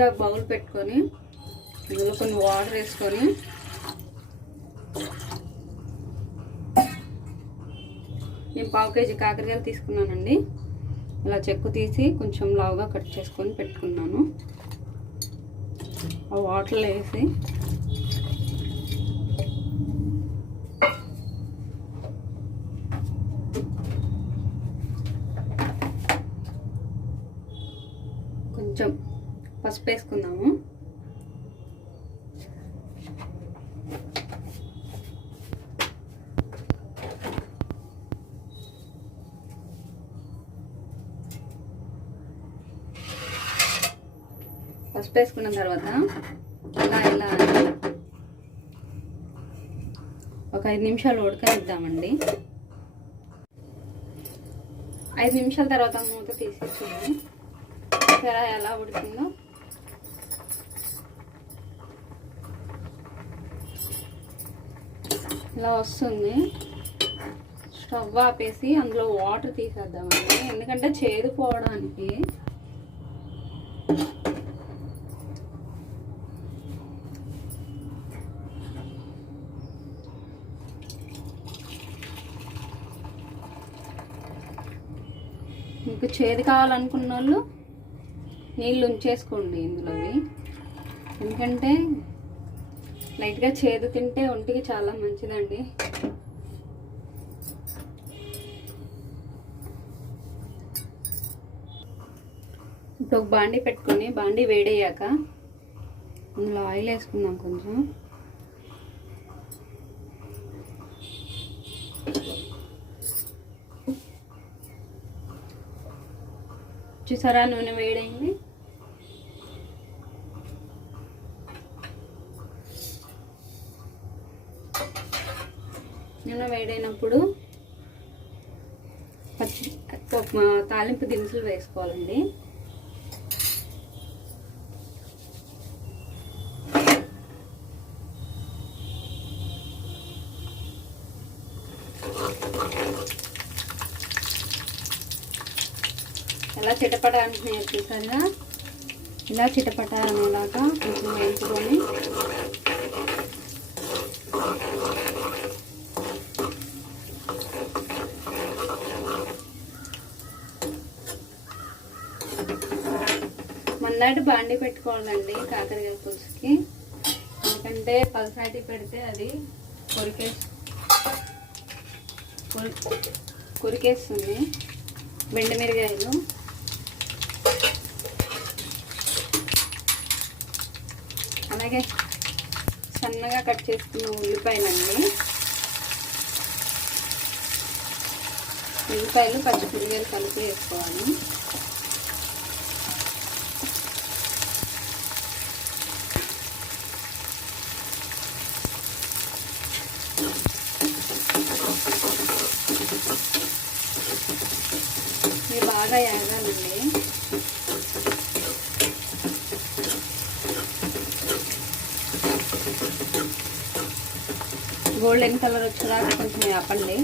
ముందుగా బౌల్ పెట్టుకొని ఇందులో కొన్ని వాటర్ వేసుకొని నేను 1/2 కేజీ కాకరకాయలు తీసుకున్నానండి. ఇలా చెక్కు తీసి కొంచెం లావుగా కట్ చేసుకొని పెట్టుకున్నాను. ఆ వాటర్లో వేసి కొంచెం పసుపు వేసుకుందాము. పసుపు వేసుకున్న తర్వాత ఇలా ఒక 5 నిమిషాలు ఉడకనిద్దామండి. 5 నిమిషాల తర్వాత మూత తీసేసుకుందాం. సరే ఎలా ఉడికిందో ఇలా వస్తుంది. స్టవ్ ఆపేసి అందులో వాటర్ తీసేద్దామండి, ఎందుకంటే చేదు పోవడానికి. మీకు చేదు కావాలనుకున్న వాళ్ళు నీళ్ళు ఉంచేసుకోండి ఇందులోవి, ఎందుకంటే లైట్గా చేదు తింటే ఒంటికి చాలా మంచిదండి. ఇప్పుడు ఒక బాండీ పెట్టుకొని బాండీ వేడయ్యాక అందులో ఆయిల్ వేసుకుందాం కొంచెం. చూసారా, నూనె వేడైంది. నూనె వేడైనప్పుడు తాలింపు దినుసులు వేసుకోవాలండి. ఎలా చిటపట అంటున్నాయి చూసారా, ఇలా చిటపట అనేలాగా కొంచెం వేయించుకొని మందాటి బాండి పెట్టుకోవాలండి కాకరకాయ పులుసుకి, ఎందుకంటే పల్సాటి పెడితే అది కొరికేస్తుంది. బెండమిరగాయలు, అలాగే సన్నగా కట్ చేసుకున్న ఉల్లిపాయలండి. ఉల్లిపాయలు పచ్చిమిరపకాయలు కలిపి వేసుకోవాలి. ఇవి బాగా ఎగాలండి. గోల్డెన్ కలర్ వచ్చేదాకా కొంచెం వేపండి.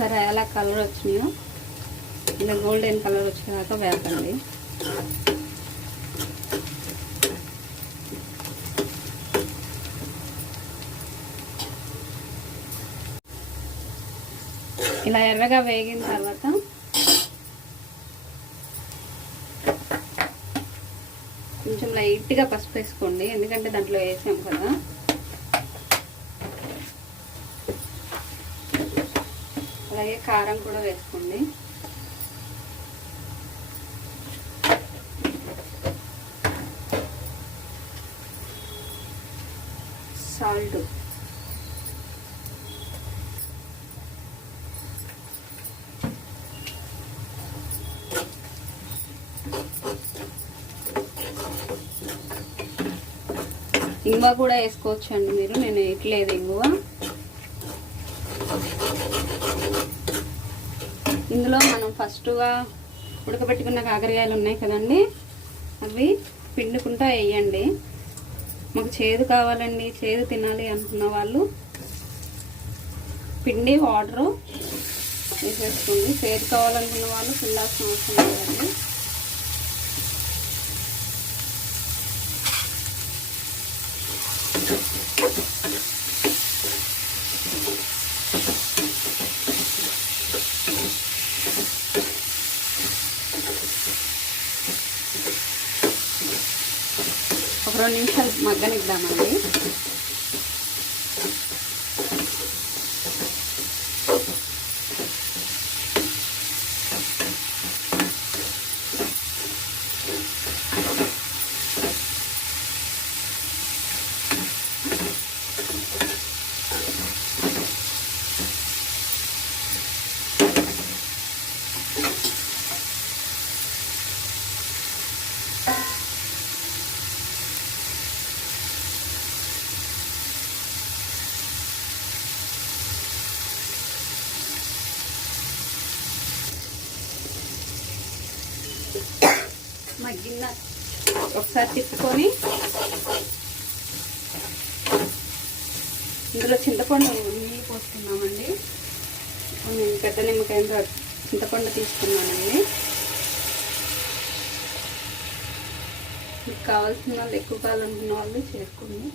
సరే ఎలా కలర్ వచ్చినాయో ఇలా గోల్డెన్ కలర్ వచ్చినాక వేపండి. ఇలా ఎర్రగా వేగిన తర్వాత కొంచెం లైట్గా పసుపు వేసుకోండి, ఎందుకంటే దాంట్లో వేసాం కదా. అలాగే కారం కూడా వేసుకోండి. సాల్ట్, ఇంగువ కూడా వేసుకోవచ్చు అండి మీరు, నేను వేయట్లేదు ఇంగువ. ఇందులో మనం ఫస్ట్గా ఉడకబెట్టుకున్న కాకరకాయలు ఉన్నాయి కదండి, అవి పిండుకుంటా వేయండి. మాకు చేదు కావాలండి, చేదు తినాలి అనుకున్న వాళ్ళు పిండి వాటరు వేసేసుకోండి. చేదు కావాలనుకున్న వాళ్ళు పిండాల్సిన అవసరం లేదండి. ఒక 2 నిమిషాలు మగ్గనిద్దామండి. మగ్గిన ఒకసారి తిప్పుకొని ఇందులో చింతపండు నీళ్ళు పోసుకున్నామండి. నేను పెద్ద నిమ్మకాయ చింతపండు తీసుకున్నానండి. మీకు కావాల్సిన వాళ్ళు ఎక్కువ కావాలనుకున్న వాళ్ళు చేసుకోండి.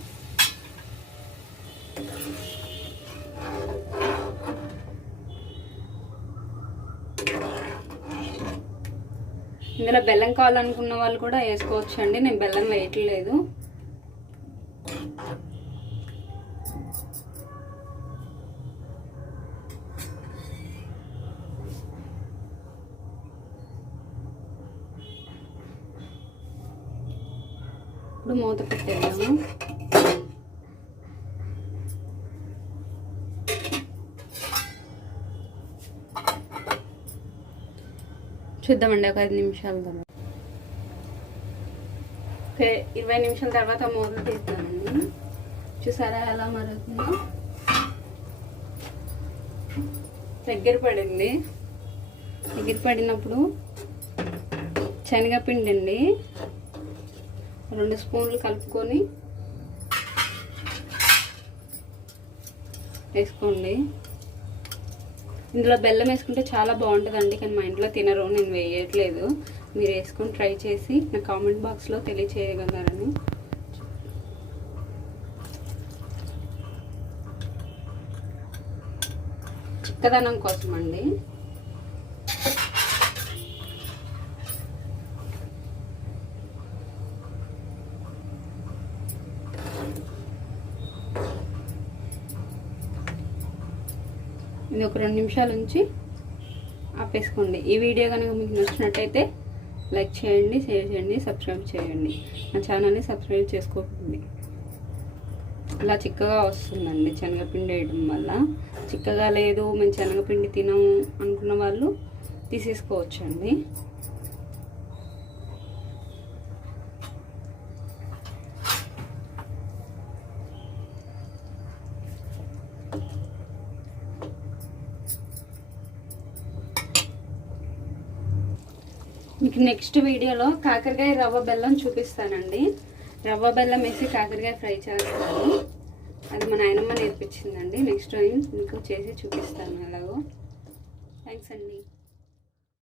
ఇందులో బెల్లం కావాలనుకున్న వాళ్ళు కూడా వేసుకోవచ్చు అండి, నేను బెల్లం వేయట్లేదు. ఇప్పుడు మూత పెట్టేద్దాము. చూద్దామండి ఒక 5 నిమిషాల తర్వాత. ఓకే, 20 నిమిషాల తర్వాత మూత తీద్దామండి. చూసారా ఎలా మరుగుతుందో? దగ్గర పడింది. దగ్గర పడినప్పుడు శనగపిండి అండి 2 స్పూన్లు కలుపుకొని వేసుకోండి. ఇందులో బెల్లం వేసుకుంటే చాలా బాగుంటుందండి, కానీ మా ఇంట్లో తినరు, నేను వేయట్లేదు. మీరు వేసుకొని ట్రై చేసి నా కామెంట్ బాక్స్లో తెలియచేయగలరని. చిక్కదనం కోసం అండి. ఇది ఒక 2 నిమిషాల నుంచి ఆపేసుకోండి. ఈ వీడియో కనుక మీకు నచ్చినట్టయితే లైక్ చేయండి, షేర్ చేయండి, సబ్స్క్రైబ్ చేయండి. నా ఛానల్ని సబ్స్క్రైబ్ చేసుకోకండి. ఇలా చిక్కగా వస్తుందండి శనగపిండి వేయడం వల్ల. చిక్కగా లేదు, మేము శనగపిండి తినము అనుకున్న వాళ్ళు తీసేసుకోవచ్చండి. మీకు నెక్స్ట్ వీడియోలో కాకరకాయ రవ్వ బెల్లం చూపిస్తానండి. రవ్వ బెల్లం వేసి కాకరకాయ ఫ్రై చేస్తాను. అది మా నాయనమ్మ నేర్పించిందండి. నెక్స్ట్ టైం మీకు చేసి చూపిస్తాను ఎలాగో. థ్యాంక్స్ అండి.